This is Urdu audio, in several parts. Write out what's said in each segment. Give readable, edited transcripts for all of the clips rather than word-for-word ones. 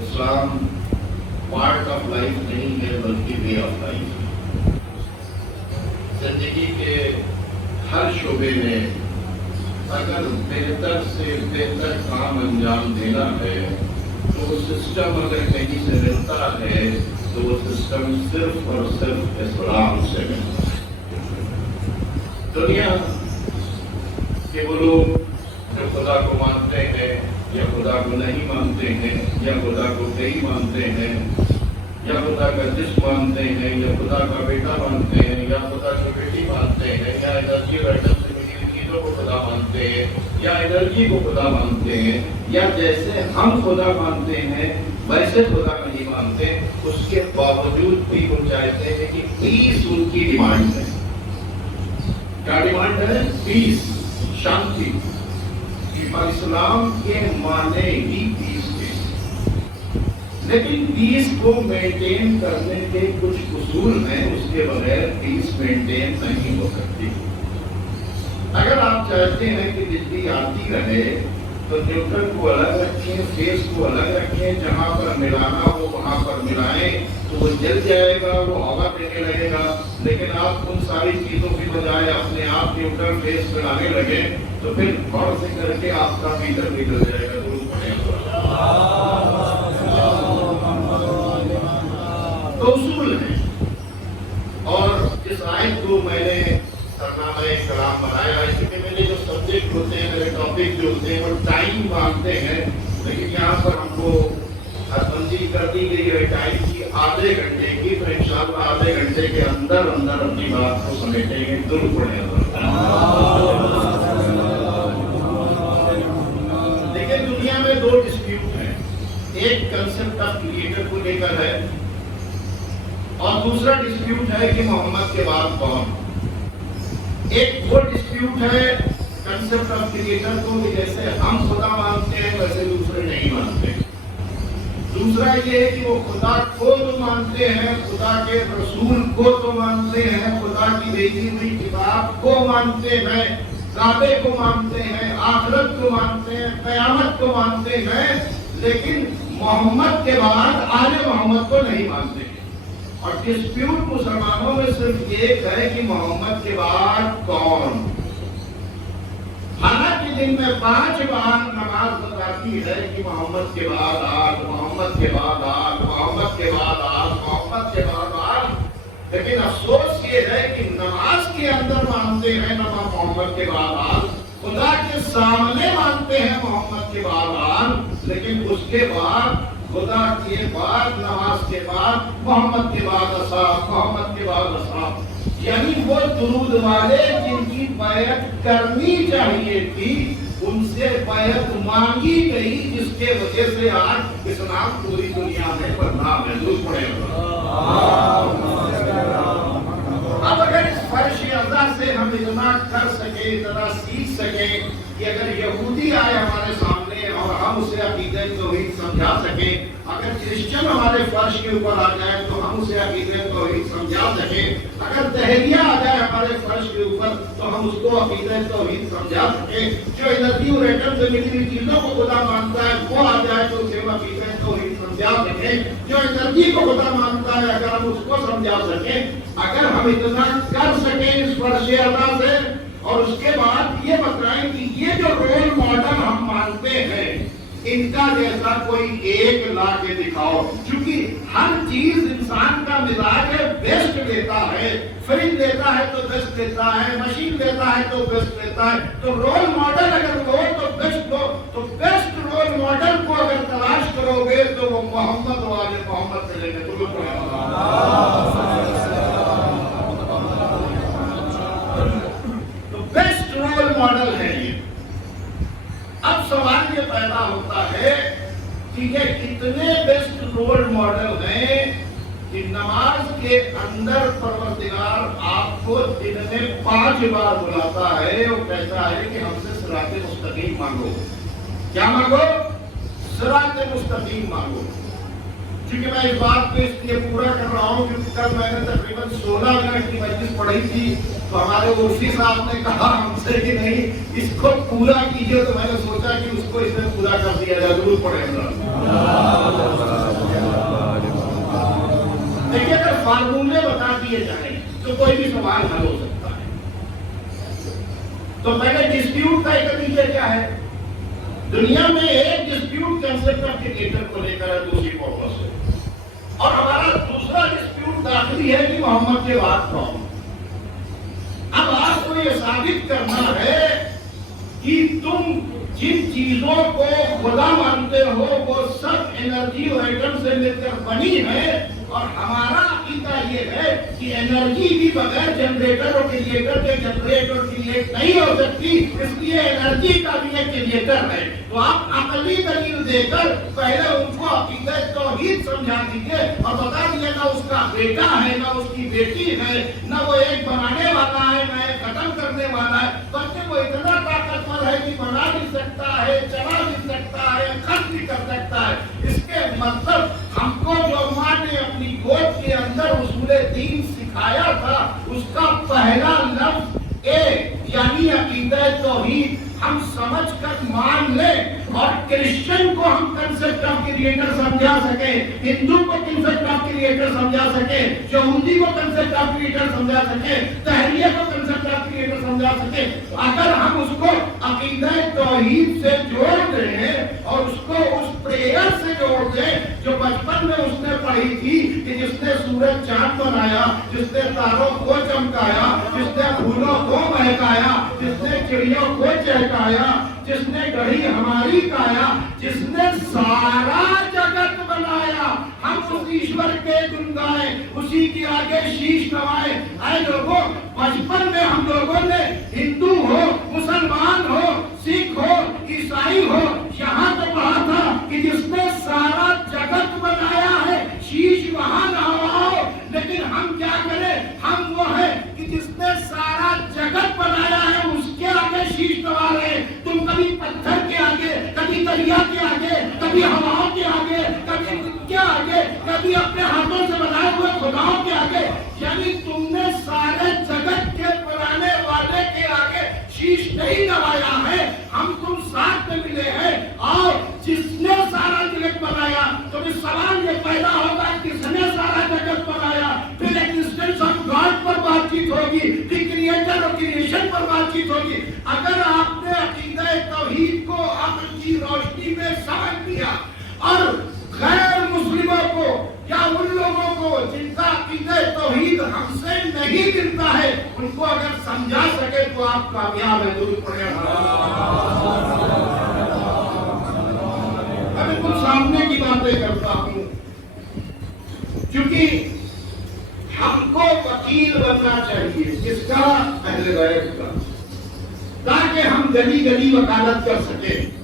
اسلام پارٹ آف لائف نہیں ہے بلکہ وے آف لائف. زندگی کے ہر شعبے میں اگر بہتر سے بہتر کام انجام دینا ہے تو وہ سسٹم اگر کہیں سے ملتا ہے تو وہ سسٹم صرف اور صرف اسلام سے ملتا ہے. دنیا کے وہ لوگ جو خدا کو مانتے ہیں یا خدا کو نہیں مانتے ہیں یا خدا کو کئی مانتے ہیں یا خدا کا جسم مانتے ہیں یا خدا کا بیٹا مانتے ہیں یا خدا کی بیٹی مانتے ہیں یا انرجی اور ایٹم سے ملی چیزوں کو خدا مانتے ہیں یا انرجی کو خدا مانتے ہیں یا جیسے ہم خدا مانتے ہیں ویسے خدا نہیں مانتے. اس کے باوجود بھی وہ چاہتے ہیں کہ پیس ان کی ڈیمانڈ ہے. کیا ڈیمانڈ ہے؟ پیس، شانتی. اور اسلام کے معنی ہی پیس کے، لیکن پیس کو مینٹین کرنے کے کچھ اصول ہیں. اس کے بغیر پیس مینٹین نہیں ہو سکتی. اگر آپ چاہتے ہیں کہ بجلی آتی رہے تو نیوٹرن کو الگ رکھیں، فیس کو الگ رکھیں، جہاں پر ملانا ہو وہاں پر ملائیں تو وہ جل جائے گا، وہ ہوا دینے لگے گا. لیکن آپ ان ساری چیزوں کی بجائے اپنے آپ نیوٹرن فیس ملانے لگے تو پھر غور سے کر کے آپ کا میٹر نکل جائے گا. تو اصول ہیں. اور اس آیت کو میں نے سرنامہ کلام بنایا ہے کیونکہ میرے جو سبجیکٹ ہوتے ہیں، میرے ٹاپک جو ہوتے ہیں وہ ٹائم مانگتے ہیں. لیکن یہاں پر ہم کو حد بندی کر دی گئی ہے ٹائم کی آدھے گھنٹے کی. تو انشاءاللہ آدھے گھنٹے کے اندر اندر اپنی بات کو سمیٹیں گے. درود پڑھیں. دیکھیں دنیا میں دو ڈسپیوٹ ہیں. ایک کنسپٹ آف کریٹر کو لے کر ہے اور دوسرا ڈسپیوٹ ہے کہ محمد کے بعد کون. ایک وہ ڈسپیوٹ ہے کنسپٹ آف کریٹر کو کہ جیسے ہم خدا مانتے ہیں ویسے دوسرے نہیں مانتے. دوسرا یہ ہے کہ وہ خدا کو تو مانتے ہیں، خدا کے رسول کو تو مانتے ہیں، خدا کی بھیجی ہوئی کتاب کو مانتے ہیں، کعبے کو مانتے ہیں، آخرت کو مانتے ہیں، قیامت کو مانتے ہیں، لیکن محمد کے بعد آل محمد کو نہیں مانتے. اور ڈسپیوٹ مسلمانوں میں صرف ایک ہے کہ محمد کے بعد کون. حالانکہ دن میں 5 بار نماز بتاتی ہے کہ محمد کے بعد آل، محمد کے بعد آل، محمد کے بعد آل، محمد کے بعد آل. لیکن افسوس یہ ہے کہ نماز کے اندر مانتے ہیں نماز محمد کے بعد آل، خدا کے سامنے مانتے ہیں محمد کے بعد آل، لیکن اس کے بعد خدا کے بعد نماز کے بعد محمد کے بعد اصحاب، محمد کے بعد اصحاب. یعنی وہ درود والے جن کی بیعت کرنی چاہیے تھی ان سے بیعت مانگی گئی، جس کے وجہ سے آج اسلام پوری دنیا میں بدنام ہے. درود پڑھیں. اب اگر اس فرش ازا سے ہم اتنا کر سکیں، اتنا سیکھ سکیں کہ اگر یہودی آئے ہمارے سامنے اور ہم اسے عقیدہ توحید سمجھا سکیں. اگر کرسچن ہمارے فرش کے اوپر آ جائے تو ہم اسے عقیدہ توحید سمجھا سکیں. اگر دہلیہ آ جائے ہمارے فرش کے اوپر تو ہم اس کو عقیدہ توحید سمجھا سکیں. جو انرجی اور ایٹم سے ملی ہوئی چیزوں کو خدا مانتا ہے وہ آ جائے تو اسے ہم عقیدہ توحید سمجھا سکیں. جو انرجی کو خدا مانتا ہے اگر ہم اس کو سمجھا سکیں, اگر ہم اتنا کر سکیں اس فرش ادا سے, اور اس کے بعد یہ بتائیں کہ یہ جو رول ماڈل ہم مانتے ہیں ان کا جیسا کوئی ایک لا کے دکھاؤ. چونکہ ہر چیز انسان کا مزاج ہے, بیسٹ لیتا ہے. فریج لیتا ہے تو بیسٹ لیتا ہے, مشین لیتا ہے تو بیسٹ لیتا ہے. تو رول ماڈل اگر لو تو بیسٹ لو. تو بیسٹ رول ماڈل کو اگر تلاش کرو گے تو وہ محمد والے محمد سے لینے کو بیسٹ رول ماڈل ہے یہ. اب سوال یہ پیدا ہوتا ہے کہ یہ کتنے بیسٹ رول ماڈل ہیں کہ نماز کے اندر پروردگار آپ کو دن میں 5 بار بلاتا ہے اور کہتا ہے کہ ہم سے صراط مستقیم مانگو. کیا مانگو؟ صراط مستقیم مانگو. چونکہ میں اس بات کو اس لیے پورا کر رہا ہوں کیونکہ کل میں نے تقریباً 16 منٹ کی مجلس پڑھی تھی تو ہمارے مرشد صاحب نے کہا ہم سے کہ نہیں اس کو پورا کیجئے, تو میں نے سوچا کہ اس کو اس میں پورا کر دیا جائے. ضرور پڑھیں گا. دیکھیے اگر فارمولے بتا دیے جائیں تو کوئی بھی سوال حل ہو سکتا ہے. تو پہلے ڈسپیوٹ کا ایک نتیجہ کیا ہے؟ دنیا میں ایک ڈسپیوٹ کنسپٹ آف کریٹر کو لے کر ہے دوسری پرپس ہے, اور ہمارا دوسرا ڈسپیوٹ داخلی ہے کہ محمد کے بعد کون. اب آپ کو یہ ثابت کرنا ہے کہ تم جن چیزوں کو خدا مانتے ہو وہ سب انرجی اور ایٹم سے مل کر بنی ہے, اور ہمارا عقیدہ یہ ہے کہ انرجی بھی بغیر جنریٹر اور کریٹر کے جنریٹ اور کریٹ نہیں ہو سکتی, اس لیے انرجی کا بھی ایک کریٹر ہے. تو آپ عقلی دلیل دے کر پہلے ان کو عقیدہ توحید سمجھا دیجیے اور بتا دیجیے نہ اس کا بیٹا ہے نہ اس کی بیٹی ہے, نہ وہ ایک بنانے والا ہے نہ ایک ختم کرنے والا ہے, بلکہ وہ اتنا طاقتور ہے کہ بنا بھی سکتا ہے, چلا بھی سکتا ہے, خرچ بھی کر سکتا ہے. اس کے مطلب ہم کو جو ماں نے اپنی گود کے اندر اصول دین سکھایا تھا اس کا پہلا لفظ اے یعنی عقیدہ توحید ہم سمجھ کر مان لیں, اور کرسچن کو ہم کنسپٹ آف کریٹر سمجھا سکیں, ہندو کو کنسپٹ آف کریٹر سمجھا سکیں, یہودی کو کنسپٹ آف کریٹر سمجھا سکیں, تحریہ کو کنسپٹ آف کریٹر سمجھا سکیں. اگر ہم اس کو عقیدہ توحید سے جوڑ دیں اور اس کو اس پریئر سے جوڑ دیں جو بچپن میں اس نے پڑھی تھی کہ جس نے سورج چاند بنایا, جس نے تاروں کو چمکایا, جس نے پھولوں کو مہکایا, جس نے چڑیوں کو چہکایا, جس نے گڑھی ہماری کایا, جس نے سارا جگت بنایا, ہم اس ایشور کے گن گائیں, اسی کے آگے شیش نوائیں. اے لوگوں, بچپن میں ہم لوگوں نے ہندو ہو, مسلمان ہو, سکھ ہو, عیسائی ہو, یہاں تو پڑھا تھا کہ جس نے سارا جگت بنایا ہے شیش وہاں نہواؤ. لیکن ہم کیا کریں, ہم وہ ہے کہ جس نے سارا جگت بنایا ہے اس کے آگے شیش نوا رہے. تم کبھی پتھر کے آگے, کبھی دریا کے آگے, کبھی ہواؤں کے آگے, کبھی کے آگے, کبھی اپنے ہاتھوں سے بنائے ہوئے خداؤں کے آگے, یعنی تم نے سارے جگت کے بنانے والے کے آگے شیش نہیں نوایا ہے. ہم تم ساتھ میں ملے ہیں, اور جس نے سارا جگت بنایا تو پھر سوال یہ پیدا ہوگا کس نے سارا جگت بنایا. پھر ایگزسٹنس آف گاڈ پر بات چیت ہوگی, دی کریٹر اور کریشن پر بات چیت ہوگی. اگر آپ نے عقیدہ توحید کو عقل کی روشنی میں سمجھ لیا اور غیر مسلموں کو یا ان لوگوں کو جن کا عقیدہ توحید ہم سے نہیں ملتا ہے ان کو اگر سمجھا سکے تو آپ کامیاب ہیں. ضرور پڑھیں. ابھی کچھ سامنے کی باتیں کرتا ہوں کیونکہ ہم کو وکیل بننا چاہیے جس کا اہل بیت کا, تاکہ ہم گلی گلی وکالت کر سکیں.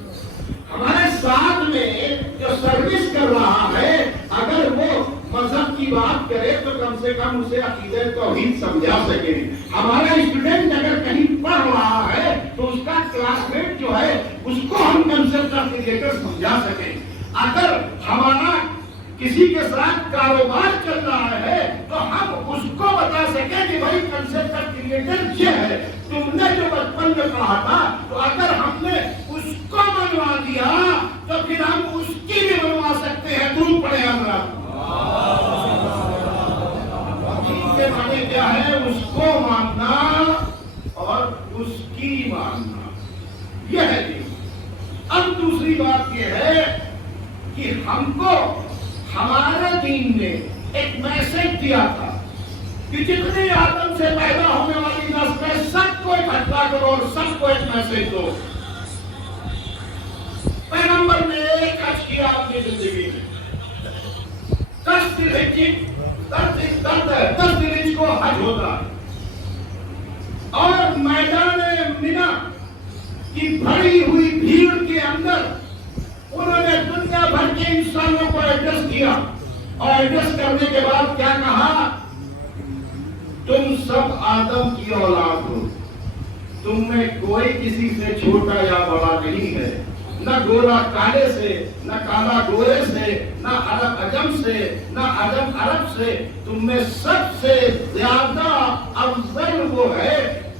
ہمارے ساتھ میں جو سروس کر رہا ہے اگر وہ مذہب کی بات کرے تو کم سے کم اسے عقیدہ توحید سمجھا سکے. ہمارا اسٹوڈنٹ اگر کہیں پڑھ رہا ہے تو اس کا کلاس میٹ جو ہے اس کو ہم کنسپٹ آف کریٹر سمجھا سکیں. اگر ہمارا کسی کے ساتھ کاروبار چل رہا ہے تو ہم اس کو بتا سکیں کہ بھائی کنسپٹ آف کریٹر یہ ہے، تم نے جو بچپن میں کہا تھا، تو اگر ہم نے اس کو بنوا دیا تو پھر ہم اس کی بھی بنوا سکتے ہیں۔ درود پڑھے حضرات۔ توحید کے معنی کیا ہے؟ اس کو ماننا اور اس کی ماننا، یہ ہے دین۔ اب دوسری بات یہ ہے کہ ہم کو ہمارے دین نے ایک میسج دیا تھا کہ جتنی آدم سے پیدا ہونے والی نسل ہے سب کو اکٹھا کرو اور سب کو ایک میسج دو۔ پیغمبر نے ایک حج کیا اپنی زندگی میں، 10 ذی الحجہ کو حج ہوتا ہے، اور میدان منا کی بھری ہوئی بھیڑ کے اندر انہوں نے دنیا بھر کے انسانوں کو ایڈریس کیا، اور ایڈریس کرنے کے بعد کیا کہا؟ تم سب آدم کی اولاد ہو، تم میں کوئی کسی سے چھوٹا یا بڑا نہیں ہے، نہ گورا کالے سے، نہ کالا گورے سے، نہ عرب عجم سے، نہ عجم عرب سے، تم میں سب سے زیادہ افضل وہ ہے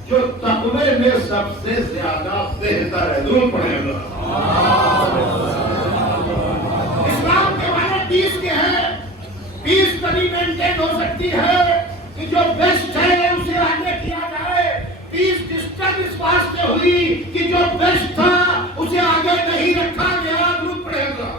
جو تقوی میں سب سے زیادہ بہتر ہے۔ درود پڑھیں اللہ۔ اسلام کے معنی پیس کے ہیں، پیس کبھی مینٹین ہو سکتی ہے کہ جو بیسٹ ہے اسے آگے کیا جائے، پیس ڈسٹنس اس واسطے ہوئی کہ جو بیسٹ تھا اسے آگے نہیں رکھا گیا۔ درود پڑھیں اللہ۔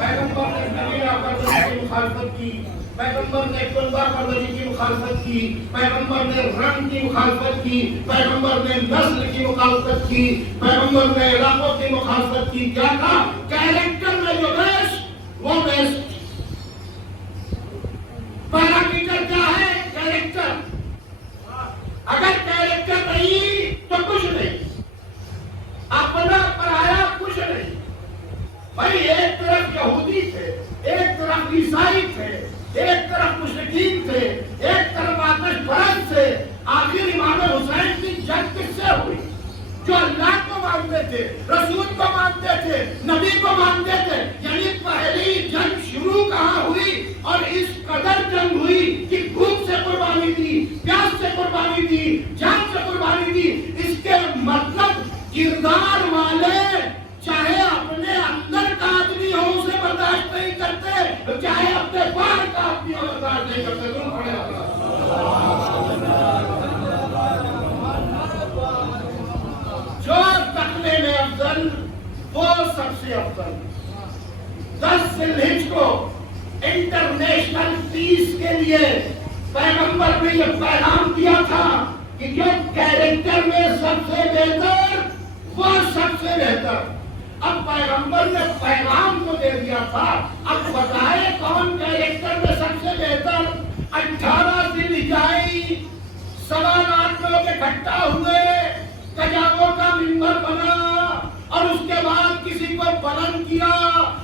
پیغمبر نے نبیہ پروری کی مخالفت کی، پیغمبر نے کنبہ پروری کی مخالفت کی، پیغمبر نے رنگ کی مخالفت کی، پیغمبر نے نسل کی مخالفت کی، پیغمبر نے علاقوں کی مخالفت کی۔ کیا تھا؟ کیریکٹر میں جو بیسٹ وہ بیسٹ۔ پیرامیٹر کیا ہے؟ کیریکٹر۔ اگر کیریکٹر نہیں تو کچھ نہیں، اپنا پرایا کچھ نہیں۔ بھائی ایک طرف یہودی تھے، ایک طرف عیسائی تھے، ایک طرف مشرکین تھے، ایک طرف آتش پرست تھے۔ آخر امام حسین کی جنگ کس سے ہوئی؟ جو اللہ کو مانتے تھے، رسول کو مانتے تھے، نبی کو مانتے تھے۔ یعنی پہلی جنگ شروع کہاں ہوئی؟ اور اس قدر جنگ ہوئی کہ بھوک سے قربانی دی، پیاس سے قربانی دی، جان سے قربانی دی۔ اس کے مطلب کردار والے چاہے اپنے اندر کا آدمی ہو اسے برداشت نہیں کرتے، چاہے اپنے باہر کا آدمی ہو برداشت نہیں کرتے۔ تم پڑھے جو تقوی میں افضل وہ سب سے افضل۔ 10 ذی الحجہ کو انٹرنیشنل پیس کے لیے پیغمبر نے یہ پیغام دیا تھا کہ جو کیریکٹر میں سب سے بہتر وہ سب سے بہتر۔ اب پیغمبر نے پیغام تو دے دیا تھا، اب بتائے کون کیریکٹر میں سب سے بہتر؟ 18 ذی الحجہ 7-8 لوگ اکٹھا ہوئے، کجاووں کا منبر بنا، اور اس کے بعد کسی کو بلند کیا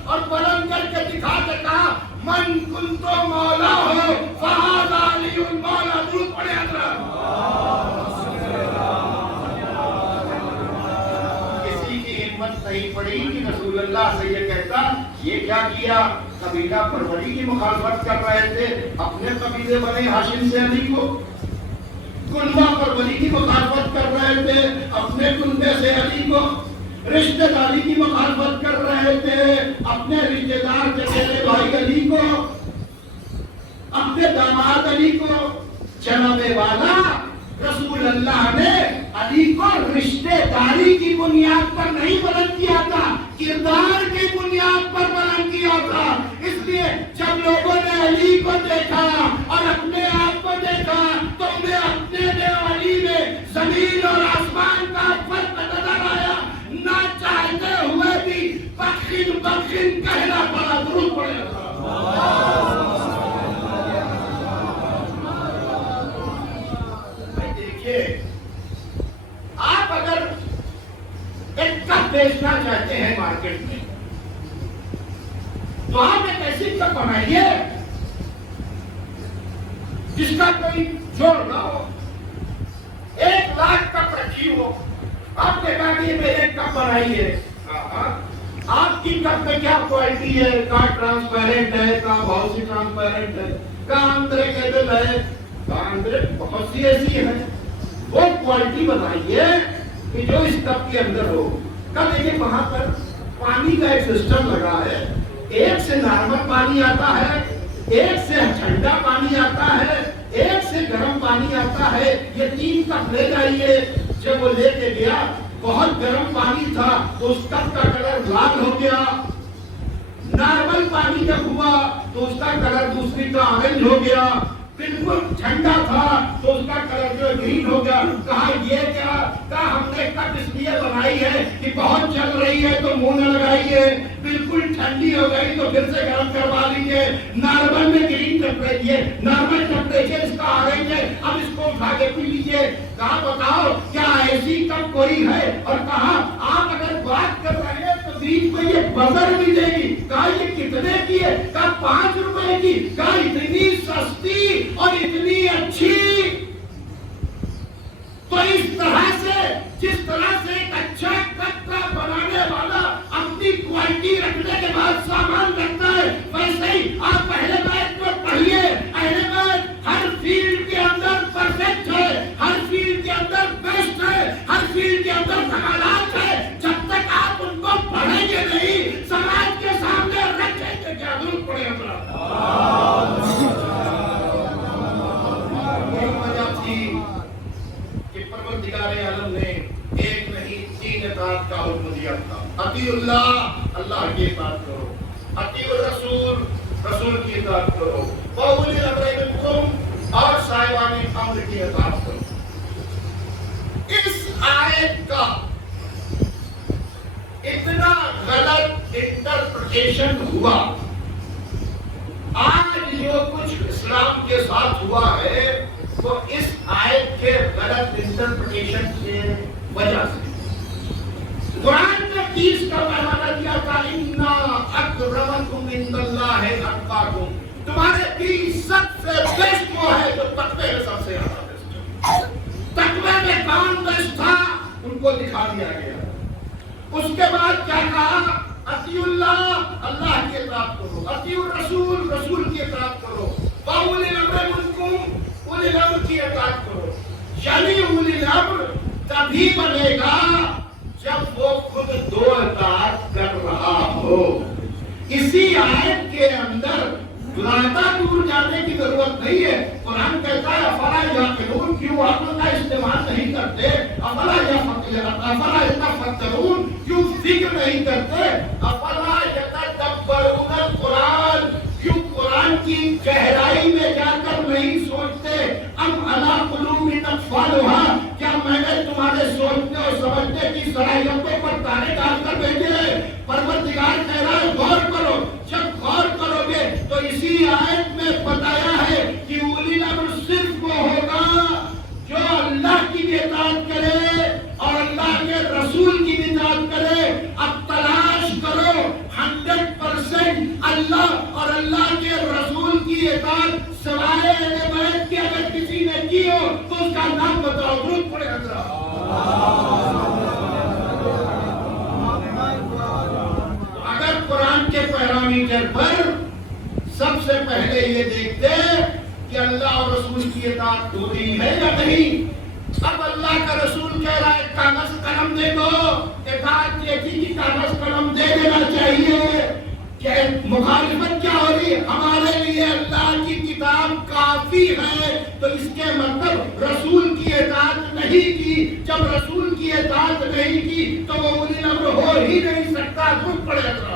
اور بلند کر کے دکھا کے کہا من کنت مولا ہو فہذا علی المولا۔ درود پڑھے حضرات۔ کسی کی ہمت نہیں پڑی کہ رسول اللہ سے یہ کہتا یہ کیا کیا؟ قبیلہ پروری کی مخالفت کر رہے تھے، اپنے قبیلے بنے ہاشم سے علی کو، کنبہ پروری کی مخالفت کر رہے تھے اپنے کنبے سے علی کو، رشتہ داری کی مخالفت کر رہے تھے اپنے رشتہ دار چچیرے بھائی علی کو، اپنے داماد علی کو۔ جناب والا رسول اللہ نے علی کو رشتہ داری کی بنیاد پر نہیں بلند کیا تھا، کردار کی بنیاد پر بلند کیا تھا۔ اس لیے جب لوگوں نے علی کو دیکھا اور اپنے آپ کو دیکھا تو انہیں اپنے میں علی میں زمین اور آسمان کا فرق نظر آیا، نہ چاہتے ہوئے بھی بخشن بخشن کہنا پڑا۔ درود پڑھے آپ اگر ایک کپ بیچنا چاہتے ہیں مارکیٹ میں تو آپ ایک ایسی کپ بنائیے جس کا کوئی جوڑ نہ ہو، 1 لاکھ کپ رکھی ہو، آپ نے کہا کہ میں نے کپ بنائی ہے، آپ کی کپ میں کیا کوالٹی ہے، کہاں ٹرانسپیرنٹ ہے، کہاں بہت سی ٹرانسپیرنٹ ہے، کہاں اندر کیبل ہے، کہاں اندر بہت سی ایسی ہے، وہ کوالٹی بتائیے کہ جو اس کپ کے اندر ہو۔ کل دیکھیں وہاں پر پانی کا ایک سسٹم لگا ہے، ایک سے نارمل پانی آتا ہے، ایک سے ٹھنڈا پانی آتا ہے، ایک سے گرم پانی آتا ہے، یہ 3 کپ لے جائیے۔ جب وہ لے کے گیا بہت گرم پانی تھا تو اس کپ کا کلر لال ہو گیا، نارمل پانی جب ہوا تو اس کا کلر دوسری کا آرنج ہو گیا، بالکل ٹھنڈا تھا تو اس کا کلر جو گرین ہو گیا۔ کہا یہ کیا؟ کہا ہم نے کپ اس لیے بنائی ہے کہ بہت چل رہی ہے تو منہ نہ لگائیے، بالکل ٹھنڈی ہو گئی تو پھر سے گرم کروا لیجیے، نارمل میں گرین ٹیمپریچر، نارمل ٹیمپریچر اس کا آرنج ہے، اب اس کو اٹھا کے پی لیجیے۔ کہا بتاؤ کیا ایسی کپ کوئی ہے؟ اور کہا آپ اگر بات کر رہے ہیں تو بیچ میں یہ بزر بھی دے گی۔ کہا یہ کتنے کی ہے؟ کہا 5 روپے کی۔ کہا اتنی سستی اور اتنی اچھی۔ تو اس طرح سے جس طرح سے ایک اچھا کپ کا بنانے والا اپنی کوالٹی رکھنے کے بعد سامان رکھتا ہے، ویسے ہی آپ پہلے بیت کو پڑھیے۔ اہل بیت ہر فیلڈ کے اندر پرفیکٹ ہے، ہر فیلڈ کے اندر بیسٹ ہے، ہر فیلڈ کے اندر کمالات ہے۔ جب تک آپ ان کو پڑھیں گے نہیں، سماج کے سامنے رکھیں گے، کیا ضرورت پڑے گا؟ یہی وجہ تھی کہ پروردگار عالم نے ایک نہیں 3 اطاعت کا حکم دیا تھا۔ اطیع اللہ، اللہ کی اطاعت کرو، اطیع الرسول، رسول کی اطاعت کرو، واولی الامر منکم، اور صاحبان امر کی اطاعت کرو۔ اس آیت کا اتنا غلط انٹرپریٹیشن ہوا، آج جو کچھ اسلام کے ساتھ ہوا ہے وہ اس آیت کے غلط انٹرپریٹیشن کی وجہ سے۔ قرآن نے 30 کا پیمانہ دیا تھا، اِنَّا أَكْرَمَكُمْ عِندَ اللَّهِ أَتْقَاكُمْ، تمہارے دین سب سے بیسٹ وہ ہے جو تقوی میں سب سے زیادہ بیسٹ ہے۔ تقوی میں کون بیسٹ تھا ان کو دکھا دیا گیا۔ اس کے بعد کیا کہا؟ اطیع اللہ، اللہ کی اطاعت کرو، اطیع الرسول، رسول کی اطاعت کرو، واولی الامر منکم، اولی الامر کی اطاعت کرو۔ یعنی اولی الامر تبھی بنے گا جب وہ خود 2 اطاعت کر رہا ہو۔ اسی آیت کے اندر زیادہ دور جانے کی ضرورت نہیں ہے۔ قرآن کہتا ہے افلا یعقلون، کیوں عقل کا استعمال نہیں کرتے؟ افلا یتفکرون، کیوں فکر نہیں کرتے؟ افلا یتدبرون القرآن، کیوں قرآن کی گہرائی میں جا کر نہیں سوچتے؟ ام علی قلوب اقفالها، کیا میں نے تمہارے سوچنے اور سمجھنے کی صلاحیتوں پر تانے ڈال کر بھیجے؟ پروردگار کہہ رہا ہے غور کرو۔ جب غور کرو گے تو اسی آیت میں بتایا ہے کہ اولی الامر صرف وہ ہوگا جو اللہ کی بھی اطاعت کرے اور اللہ کے رسول کی بھی اطاعت کرے۔ اب تلاش کرو 100% اللہ اور اللہ کے رسول کی اطاعت سوائے اہل بیت کے اگر کسی نے کی ہو تو اس کا نام بتاؤ، درود پڑھے حضرات۔ اگر قرآن کے پیرامیٹر پر سب سے پہلے یہ دیکھتے کہ اللہ اور رسول کی اطاعت ہو رہی ہے یا نہیں۔ اب اللہ کا رسول کہہ رہا ہے کاغذ قلم دے دو، اطاعت یہ تھی کہ کاغذ قلم دے دینا چاہیے۔ کہ مخالفت کیا ہو رہی ہے؟ ہمارے لیے اللہ کی کتاب کافی ہے، تو اس کے مطلب رسول کی اطاعت نہیں کی۔ جب رسول کی اطاعت نہیں کی تو وہ اولی الامر ہو ہی نہیں سکتا، درود پڑے گا۔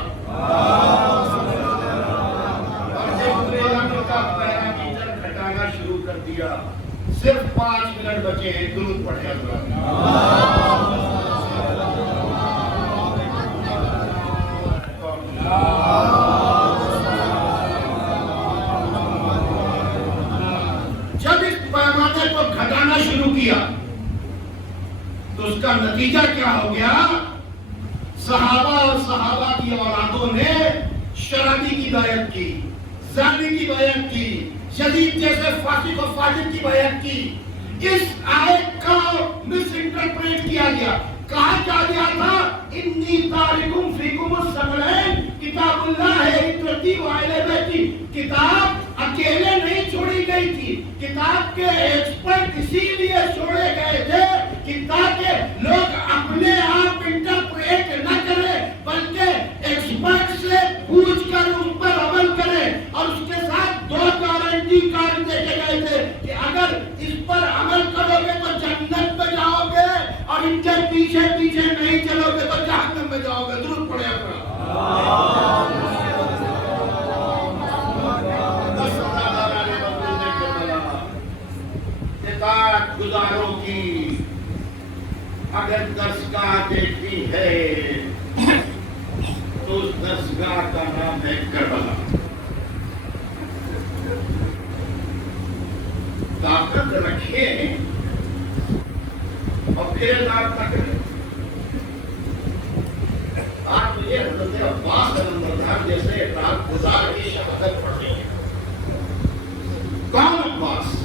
اور جب اولی الامر کا پیرامیٹر گھٹانا شروع کر دیا، صرف 5 منٹ بچے ہیں، درود پڑھے گا۔ جب اس پیمانے کو گھٹانا شروع کیا تو اس کا نتیجہ کیا ہو گیا؟ صحابہ اور صحابہ کی اولادوں نے شرابی کی بیعت کی، زانی کی بیعت کی، یزید جیسے فاسق و فاجر کی بیعت کی۔ اس آیت کا مس انٹرپریٹ کیا گیا۔ کہا کیا گیا تھا انی تارکم فیکم الثقلین کتاب اللہ عترتی و اہل بیتی. کتاب اکیلے نہیں چھوڑی گئی تھی, کتاب کے ایکسپرٹ اسی لیے چھوڑے گئے تھے کہ تاکہ لوگ اپنے آپ انٹرپریٹ نہ کریں بلکہ ایکسپرٹ سے پوچھ کر اس پر عمل کریں. اور اس کے ساتھ 2 گارنٹی کارڈ دے کے گئے تھے کہ اگر اس پر عمل کرو گے تو جنت میں جاؤ گے اور ان کے پیچھے پیچھے نہیں چلو گے تو جہنم میں جاؤ گے. درود پڑھے اطاعت گزاروں کی اگر درسگاہ دیکھی ہے تو اس درسگاہ کا نام ہے کربلا. طاقت رکھے اور پھر اطاعت نہ کریں. آپ مجھے حضرت عباس رضی جیسے اطاعت گزار کی شہادت پڑھ رہی ہے. کون عباس؟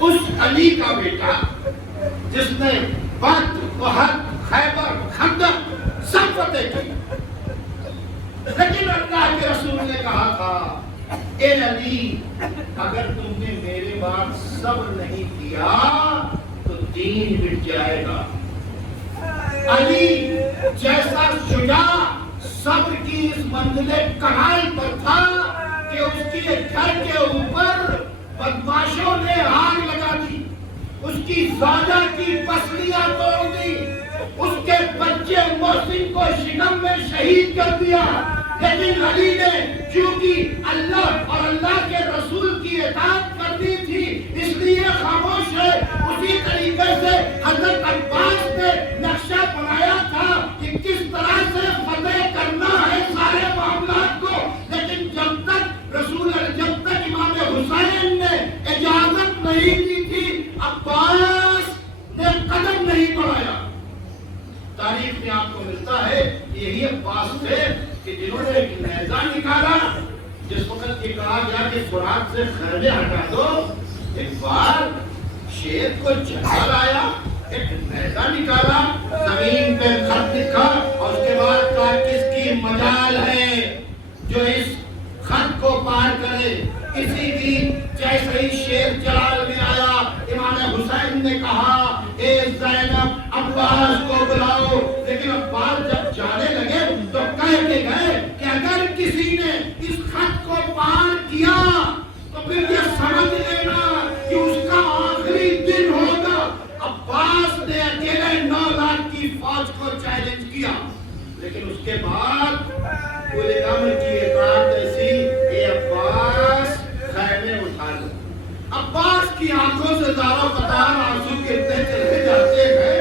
اس علی کا بیٹا جس نے بدر، احد، خیبر، خندق سب فتح کی. لیکن اللہ کے رسول نے کہا تھا اے علی اگر تم نے میرے بات صبر نہیں کیا تو دین مٹ جائے گا. علی جیسا شجاع صبر کی اس منزل کمال پر تھا کہ اس کے گھر کے اوپر بدماشوں نے آگ لگا دی, اس کی زوجہ کی پسلیاں توڑ دی, اس کے بچے محسن کو شکم میں شہید کر دیا. لیکن علی نے چونکہ اللہ اور اللہ کے رسول کی اطاعت کرنی تھی اس لیے خاموش ہے. اسی طریقے سے حضرت عباس نے نقشہ بنایا تھا کہ کس طرح سے فتح کرنا ہے سارے معاملات کو. لیکن جب تک امام حسین نے اجازت نہیں دی تھی عباس نے قدم نہیں بڑھایا. تاریخ میں آپ کو ملتا ہے یہی عباس تھے کہ جنہوں نے ایک نیزہ نکالا. جس وقت یہ کہا گیا کہ فرات سے خیمے ہٹا دو, ایک بار شیر کو جھٹکا لایا, ایک نیزہ نکالا, زمین پہ خط لکھا اور اس کے بعد کہا کس کی مجال ہے جو اس خط کو پار کرے. کسی بھی جیسے ہی شیر جلال میں آیا امام حسین نے کہا اے زینب عباس کو بلاؤ. لیکن عباس جب جانے لگے تو کہہ کے گئے کہ اگر کسی نے اس خط کو پار کیا تو پھر یہ سمجھ لینا کہ اس کا آخری دن ہوگا. عباس نے اکیلے 9 لاکھ کی فوج کو چیلنج کیا. لیکن اس کے بعد پورے امر کی اطاعت ایسی کہ عباس خیمے اٹھا لے. عباس کی آنکھوں سے زاروں قطار آنسو گرتے چلے جاتے ہیں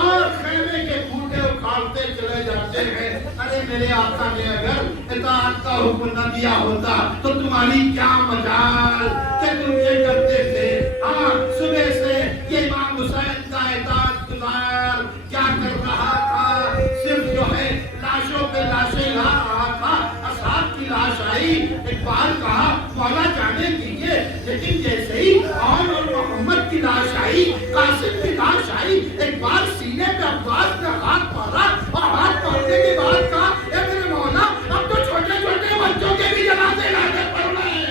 اور خیمے کے پھوٹے اکھاڑتے چلے جاتے ہیں. ارے میرے آقا نے اگر اطاعت کا حکم نہ دیا ہوتا تو تمہاری کیا مجال کہ تم یہ کرتے تھے. ہاں صبح سے یہ امام حسین کا اطاعت گزار کیا کر رہا تھا, صرف جو ہے لاشوں پہ لاشیں لا رہا تھا. اصحاب کی لاش آئی, ایک بار کہا مولا جانے دیجیے, لیکن جیسے ہی اور محمد کی لاش آئی, قاسم کی لاش آئی, ایک بار سینے پہ عباس نے ہاتھ مارا اور ہاتھ مارنے کے بعد کہا اے میرے مولا اب تو چھوٹے چھوٹے بچوں کے بھی جنازے لانے پڑ رہے ہیں.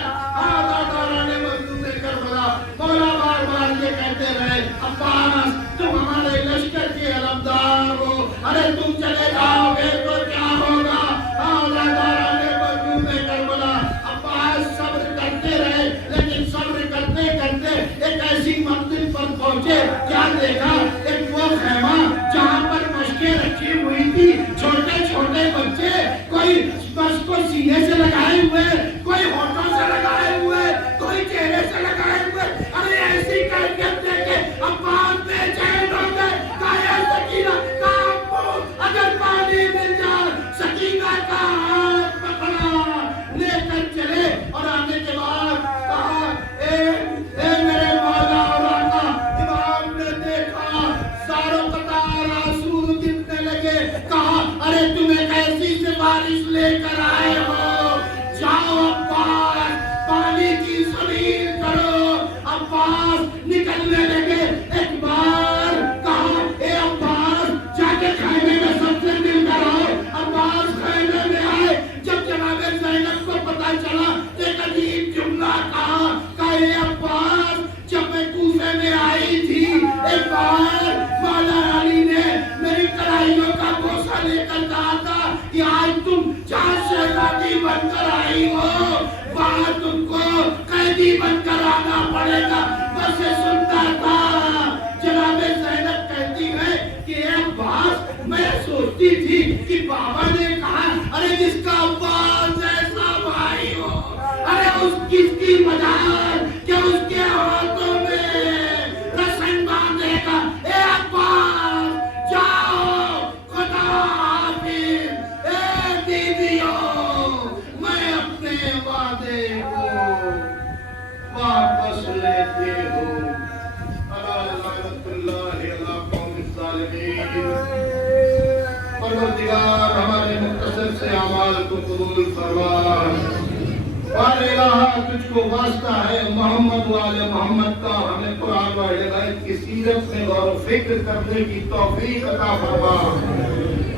مولا بار بار یہ کہتے رہے عباس تم ہمارے لشکر کے علمدار ہو, ارے تم چلے جاؤ گے تو کیا ہوگا. عباس صبر کرتے رہے, لیکن صبر کرتے کرتے ایک ایسی منزل پر پہنچے. کیا دیکھا, ایک وہ خیمہ جہاں پر مشقیں رکھی ہوئی تھی, چھوٹے چھوٹے بچے کوئی مشق کو سینے سے لگائے ہوئے, کوئی ہونٹوں سے لگائے ہوئے, کوئی چہرے سے لگائے ہوئے. ارے ایسی کیفیت دیکھے عباس بے چین ہو گئے. کہا سکینہ کہا اگر پانی مل جائے. سکینہ کا ہاتھ پکڑا لے کر چلے اور آنے کے بعد کہا اے میرے مولا اور آقا. امام نے دیکھا ساروں قطار آنسو گرنے لگے. کہا ارے تم ایک ایسی سفارش لے کر آئے ہو, جاؤ عباس پانی کی زمین کرو. عباس نکلنے لگے. ایک بار کہا اے عباس بھروسہ لے کر کہا تھا کہ آج تم جہاں شہزادی بن کر آئی ہو وہاں تم کو قیدی بن کر آنا پڑے گا، بس یہ سنتا تھا۔ جناب زینب کہتی ہے کہ اے عباس، میں سوچتی تھی کہ بابا نے کہا ارے جس کا عباس جیسا بھائی ہو، ارے اس کس کی مجال کہ اس کے ہاتھوں میں رسن باندھے گا۔ اے عباس جاؤ، خدا حافظ۔ اے بیویوں، میں اپنے وعدے کو واپس لیتے ہوں۔ پروردگار ہمارے مختصر سے اعمال کو قبول فرما۔ اے الہ، تجھ کو واسطہ ہے محمد والے محمد کا، ہمیں قرآن و اہل بیت کی سیرت میں غور و فکر کرنے کی توفیق عطا فرما۔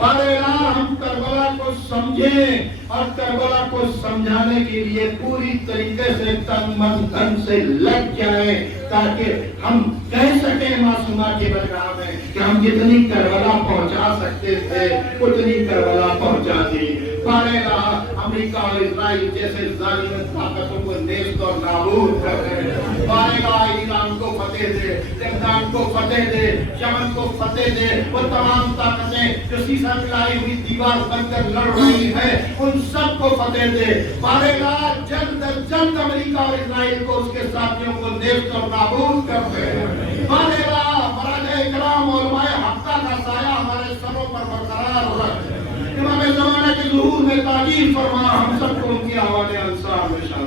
اے الہ، ہم کربلا کو سمجھیں اور کربلا کو سمجھانے کے لیے پوری طریقے سے تن من دھن سے لگ جائیں تاکہ ہم کہہ سکیں معصومہ کی برگاہ میں کہ ہم جتنی کربلا پہنچا سکتے تھے اتنی کربلا پہنچا دی۔ اے الہ، امریکہ اور اسرائیل جیسے ظالم طاقتوں کو نیست اور نابود کر دے۔ اے الہ، ایران کو فتح دے، لبنان کو فتح دے، یمن کو فتح دے۔ وہ تمام طاقتیں جو سیسا ملائی ہوئی دیوار بن کر لڑ رہی ہے ان سب کو فتح دے۔ اے الہ، جلد از جلد امریکہ اور اسرائیل کو اس کے ساتھیوں کو نیست اور نابود کر دے۔ اے الہ، مراجع کرام علماء حقہ کا سایہ ہمارے سروں پر برقرار رکھ۔ امام زمانہ کے ظہور میں تعجیل فرما، ہم سب کو ان کی آوان انصار میں شامل